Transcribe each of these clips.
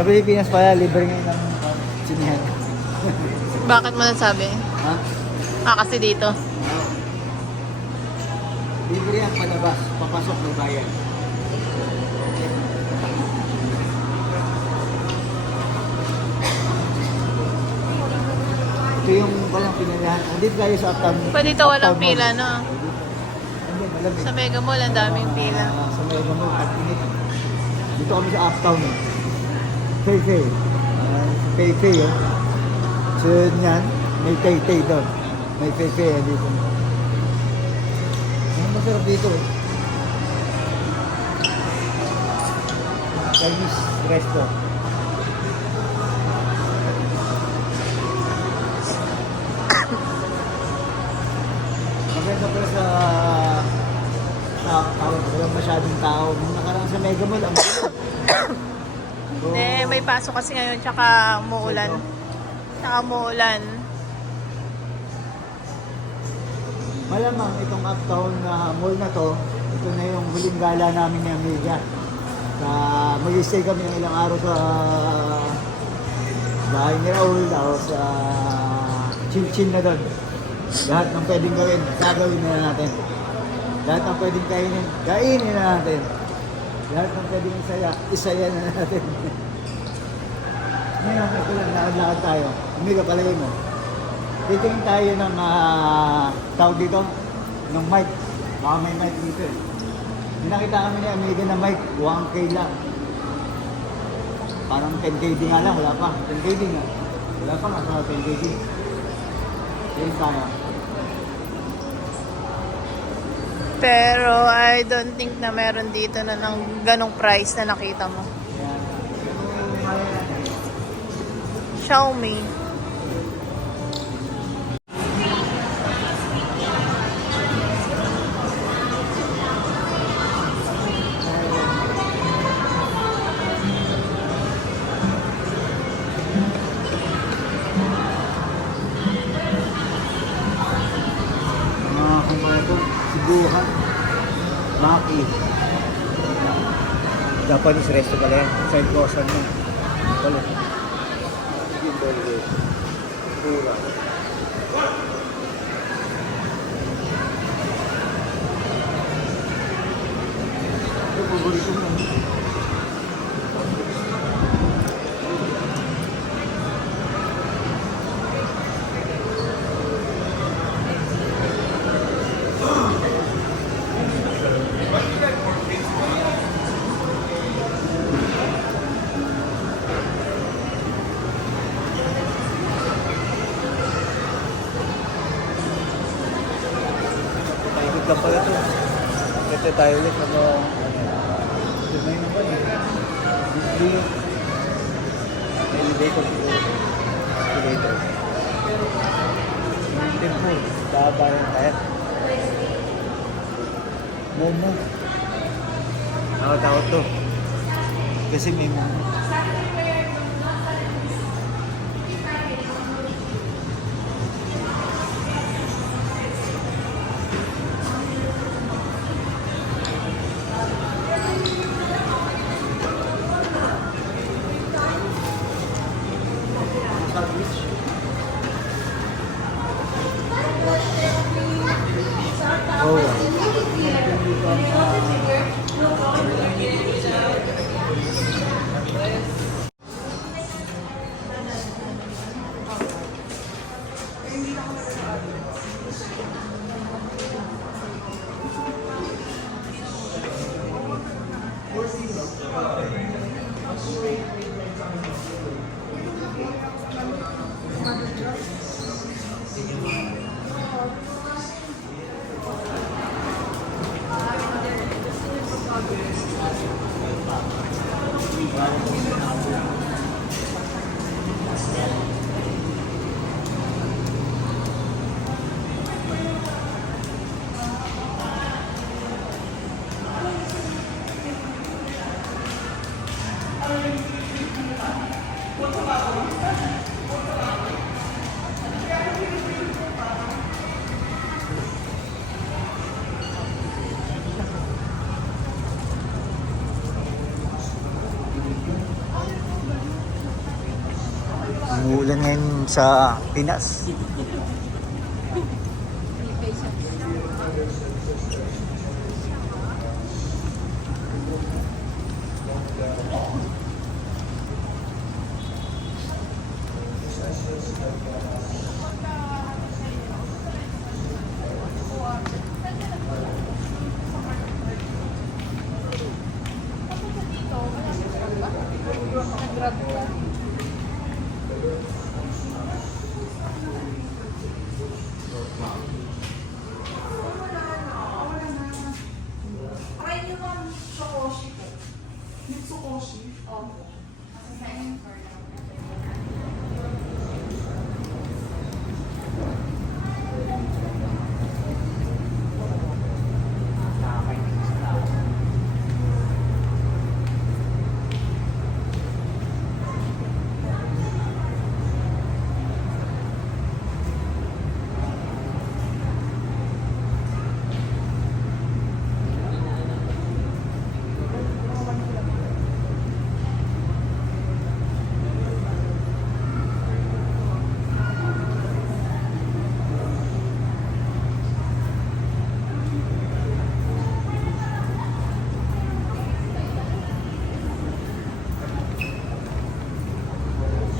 Sa Pilipinas pala, libre ngayon ng sinihan. Bakit mo nasabi? Ha? Kasi dito. Libre ang palabas. Papasok may bayan. Ito yung walang pinalahan. Andito tayo sa Uptown. Pa dito walang Uptown pila, Mall. no? Hindi, malamig. Sa Mega Mall, ang daming pila. Sa Mega Mall, pag-init. Dito kami sa Uptown. Fei-Fei. Fei-Fei, oh. So, yan, may Tay-Tay doon. May Fei-Fei dito. Ang masarap dito, eh. Chinese resto. Maganda pala sa tao, walang masyadong tao. Nung nakaraan sa Mega Mall, ang gulo. Hindi, may pasok kasi ngayon, tsaka umuulan. Malamang itong Uptown na mall na to, ito na yung huling gala namin ni Amelia. Mag-stay kami ng ilang araw sa bahay ni Raul, sa chill-chill na doon. Lahat ng pwedeng gawin, gagawin na natin. Lahat ng pwedeng kainin na natin. Lahat ng pwedeng isaya na natin. Ngayon, ito lang, lakad-lakad tayo. Amiga, palagay mo. Titingin tayo ng tawag dito, ng mic. Baka may mic dito eh. Nakita kami ni Amiga na mic, 1K lang. Parang 10KD nga lang, wala pa. 10KD nga. Wala pa nga sa 10KD. Yan tayo. Pero I don't think na meron dito na ng ganong price na nakita mo. Yan. Xiaomi. Mga kumpara Siguhan. Maki. Japanese resto pala yan. Side course mo. Pala. Pura. Ito, paborito mo. Paikot lang pala ito. Ito tayo ulit. Ito na yung naman eh. Disney. Elevator. Elevator. Temple. Baba yung kaya. Momo. Nakatawad to. Kasi may momo. Umuulan ngayon sa Pinas.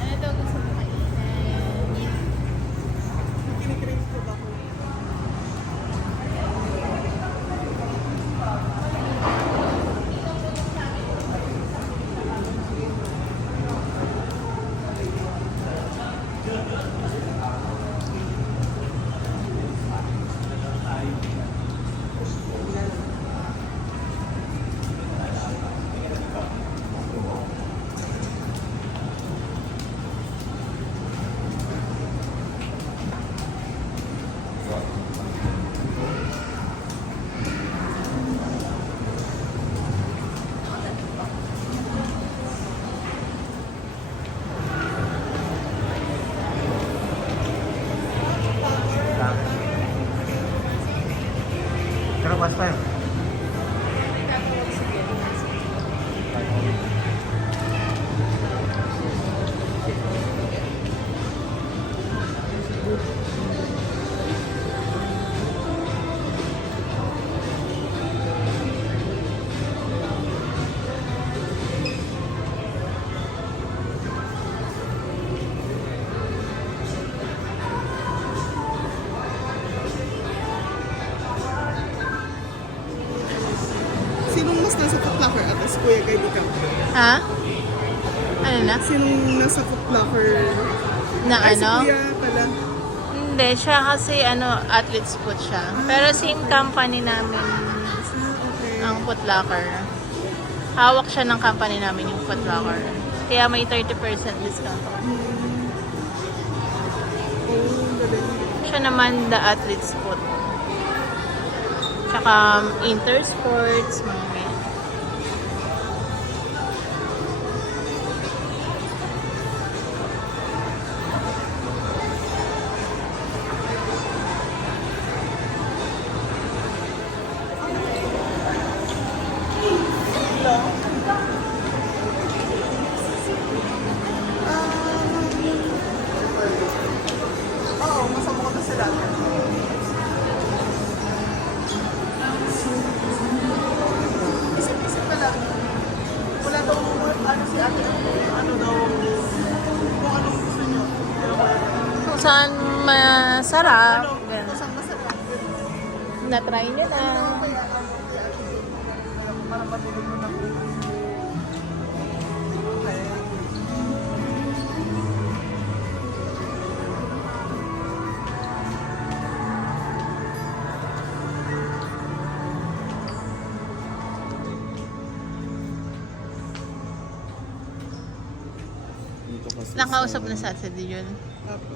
Ano daw gusto mo kainin? Pero mas tayo. Sinong mas nasa Foot Locker at as Kuya Guy ikaw? Ha? Ano na? Sinong nasa Foot Locker? Na Ay, si ano? Kuya pala. Hindi, siya kasi athlete's foot siya. Pero same company namin Okay. ang Foot Locker. Hawak siya ng company namin yung Foot Locker. Kaya may 30% discount ako. Oh, galing. Siya naman the athlete's foot. Tsaka Intersports, mga ganyan. Oo, masama ko na sila. Isip-isip pala. Wala daw ano si ate, ano daw, kung anong gusto nyo. Kung saan masarap, Ano, ganun. kung saan masarap. Na-try nyo na. Kaya para matulog mo na. Okay. Nakausap na sa Saturday yun. Apo.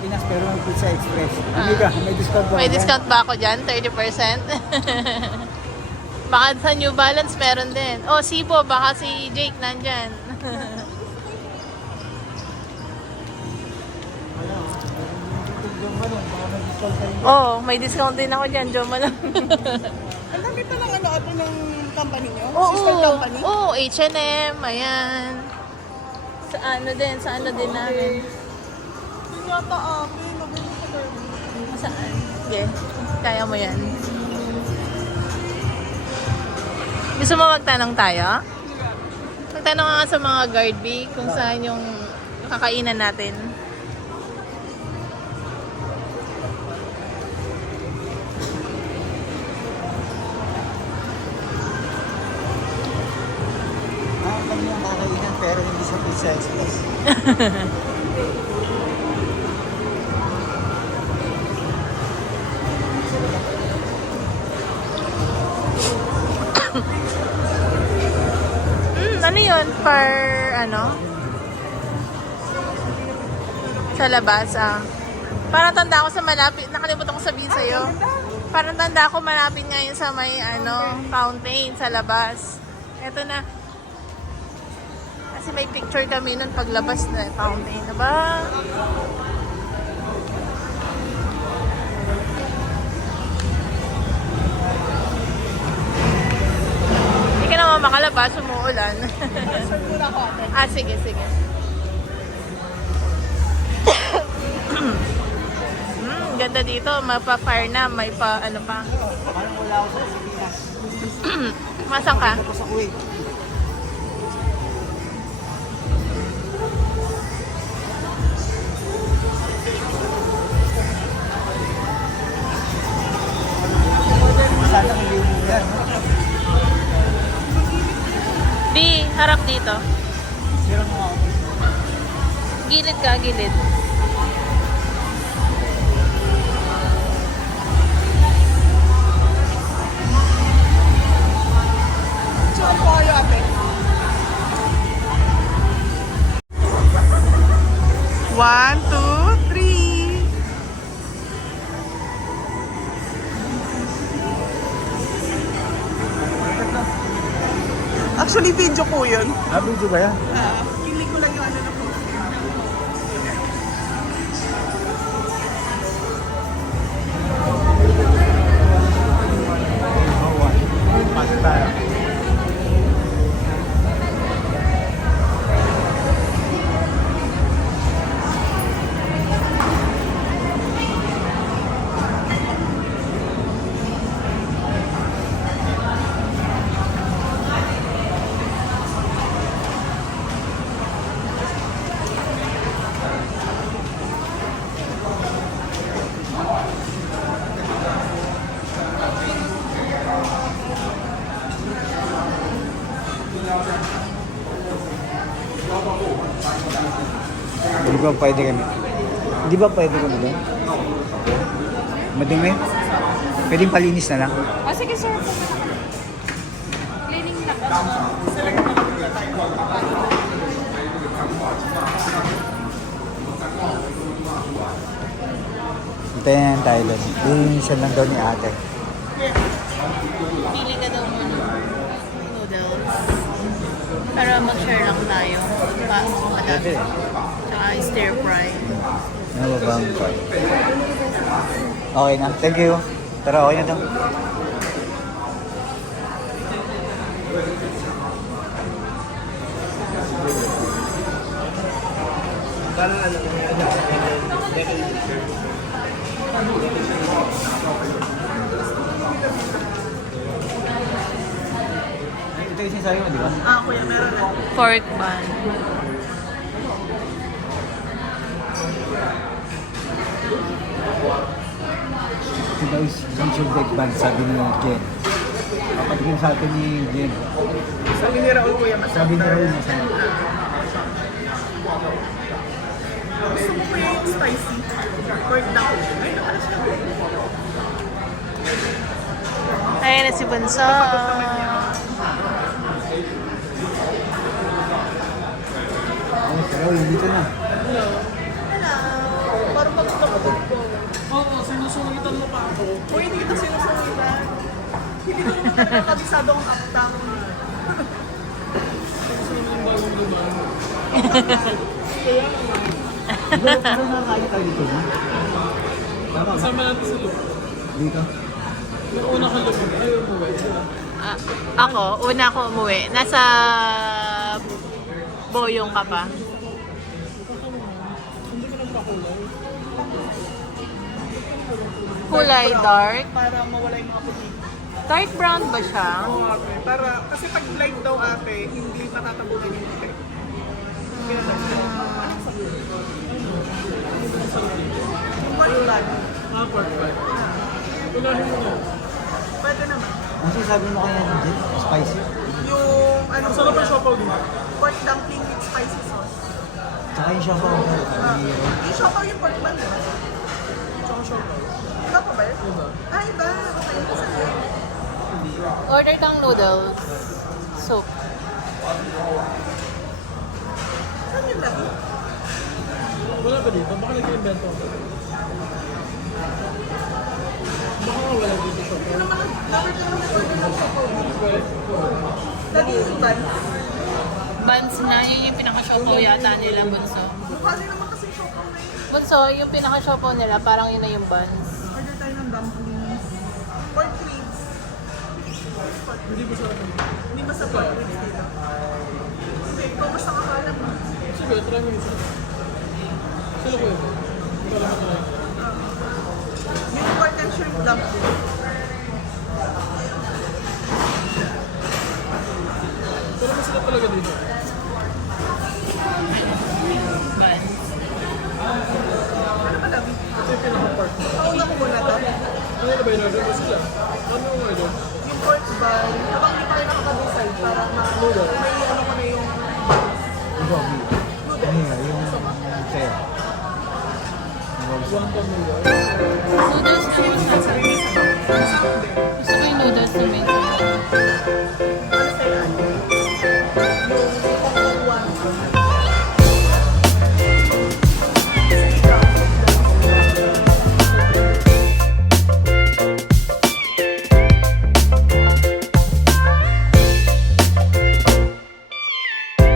Pinas pero may Pizza Express. Amiga, may discount ba? May yan? discount ba ako dyan? 30%? Baka sa New Balance meron din. Oh, Sibo, baka si Jake nandyan. Oh, may discount din ako dyan, Joma lang. Ang dami pa lang ano ate ng company nyo? Oo, Sister company? oo, H&M, ayan. Sa ano din, namin. Hindi yata ate, nabili ko na. Saan? Okay, kaya mo yan. Gusto mo magtanong tayo? Magtanong nga sa mga guard B kung saan yung kakainan natin. Kami yung kakainan pero hindi sa Pizza Express. Ano yun? Per ano? Sa labas, ah. Parang tanda ko sa malapit. Nakalimutan ko sabihin sa'yo. Parang tanda ko malapit ngayon sa may fountain sa labas. Eto na. Kasi may picture kami nun paglabas na fountain. Diba? Hindi ka naman makalabas, umuulan. Sure muna ako ate. Ah, sige, sige. Ganda dito. Mapa-fire na. May pa, ano pa. Parang wala ako sa Pilipinas. Masang ka? Ako sa Kuwait. Sana hindi mo yan. Di, harap dito. Sira mo ako. Gilid ka, gilid. Sure po kayo ate. One, two, three. Actually, video ko yun. Video ba yan? Hindi ko lang yung ano na po. Pasok tayo. Di ba pwede kami? Di ba pwede kami doon? Madumi? Pwedeng palinis na lang? Oh, sige, sir. Cleaning lang. Hintayin tayo doon. Linisan lang daw ni ate. Pili ka daw muna. Noodles. Para mag-share lang tayo. Pwede eh. Tsaka stir fry. Ano ba bang pa? Okay na. Thank you. Tara, okay na daw. Ito yung sinasabi mo, di ba? Kuya, meron na. Pork bun. Ito daw is Junction Big Band, sabi ni Jen. Kapag sa atin ni Jen. Sabi ni Raul, kuya, Sabi ni Raul, masama. gusto mo kuya yung spicy. Pork down. Ay, nakalas na. Ayan na si Bunso. Ay, si Raul, dito na. Parang O hindi kita sinusungitan. Hindi ko naman talaga kabisado ang akta mo na. Parang nakakain tayo dito, no? Tama ba? Kasama natin sa loob. Dito? Yung una ka loob, ayaw mo ba? Ako, una ako umuwi. Nasa Boyong ka pa. Hindi ko naman makulay. Kulay dark. Para mawala yung mga puti. Dark brown ba siya? Oo, ate. Para, kasi pag light daw ate, hindi matatabunan yung puti. Kaya yung white blood, Part 5. Unahin mo na. pwede naman. Ang sinasabi mo kaya ng Jet? Spicy? Yung ano Ang sarap ang siopaw dito. pork dumpling with spicy sauce. Tsaka yung siya pa. Yung siopaw yung pork man, diba? Tsaka siopaw. Iba pa ba yun? Ah, iba. Okay, isa yun. Order kang noodles. Soup. Saan yung lagi? Wala ba dito? Baka nag-invento ako. Baka nga wala dito siopaw. Yun naman, never ko naman order ng siopaw. Lagi yung ban. Buns na, yun yung pinaka-siopaw yata nila, Bunso. Mukha din naman kasi siopaw na yun. Bunso, yung pinaka-siopaw nila, parang yun na yung buns. Order tayo ng dumplings. Pork ribs. Hindi ba sarap ang Hindi ba sa pork ribs dito? Hindi, ikaw mas nakakalam mo. Sige, try mo isa. Sila ko yun. Hindi ko alam ito lang. Yung pork and shrimp dumpling. Pero masarap talaga dito. Buns. Ano ba labi? Ito yung pinaka-part. Pauna ko muna to. Ano na ba in-order mo sila? Ano yung order? Yung pork bun, habang hindi tayo nakaka-decide para may ano ko na yung Ito, ano yun? Yung sa'yo. One pan noodle. Noodles na sarili sa sound.